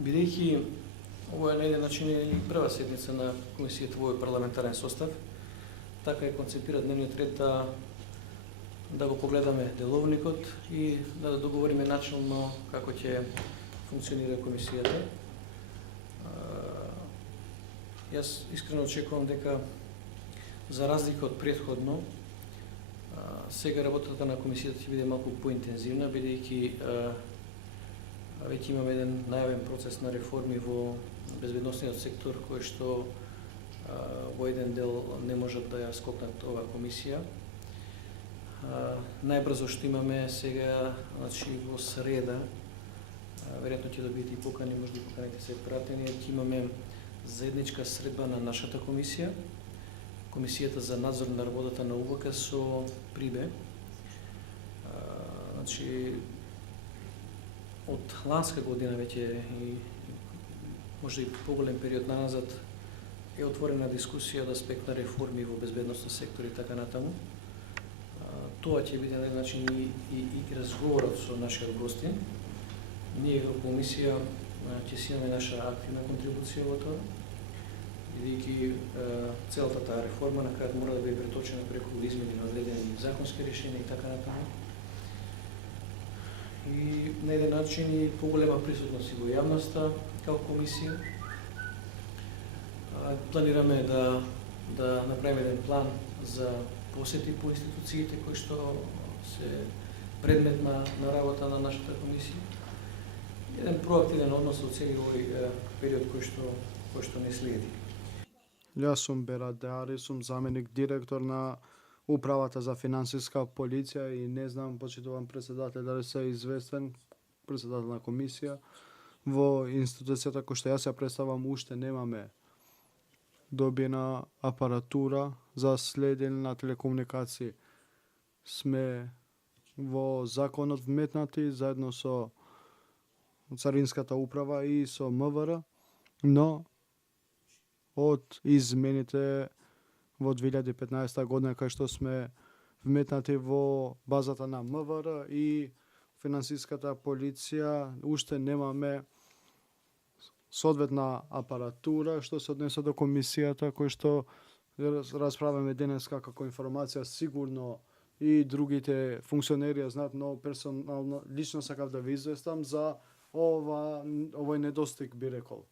Бидејќи ова е на еден начин и прва седница на комисијата во овој парламентарен состав, така е концепира дневниот ред да го погледаме деловникот и да договориме начелно како ќе функционира комисијата. Јас искрено очекувам дека за разлика од претходно, сега работата на комисијата ќе биде малку поинтензивна, бидејќи веќе имаме еден најавен процес на реформи во безбедносниот сектор, кој што во еден дел не можат да ја скокнат оваа комисија. Најбрзо што имаме сега, значи во среда, веројатно ќе добиете и покани, може би поканите се пратени, ќе имаме заедничка средба на нашата комисија, Комисијата за надзор на работата на УВК со Прибе. Значи, од ланска година веќе и може и поголем период наназад е отворена дискусија од аспект на реформи во безбедносен сектор и така натаму. Тоа ќе биде на еден начин и разговорот со нашиот гости. Ние како комисија ќе си имаме наша активна контрибуција во тоа, бидејќи целата таа реформа на крајот мора да биде преточена преку измени на одредени законски решенија и така натаму. И на еден начин и поголема присутност и во јавноста како комисија. Планираме да направиме еден план за посети по институциите кои што се предмет на работа на нашата комисија. Еден проактивен однос од целиот овој период кој што не следи. Јас сум Берат Деари, сум заменик директор на Управата за финансиска полиција и не знам, почитувам председател, дали се известен, председател на комисија. Во институцијата која што јас ја представам, уште немаме добиена апаратура за следење на телекомуникации. Сме во законот вметнати заедно со Царинската управа и со МВР, но од измените во 2015 година кај што сме вметнати во базата на МВР и финансиската полиција, уште немаме соодветна апаратура што се однесе до комисијата кој што расправаме денеска како информација. Сигурно и другите функционери знаат, но персонално лично сакав да ви известам за овој недостиг, би рекол.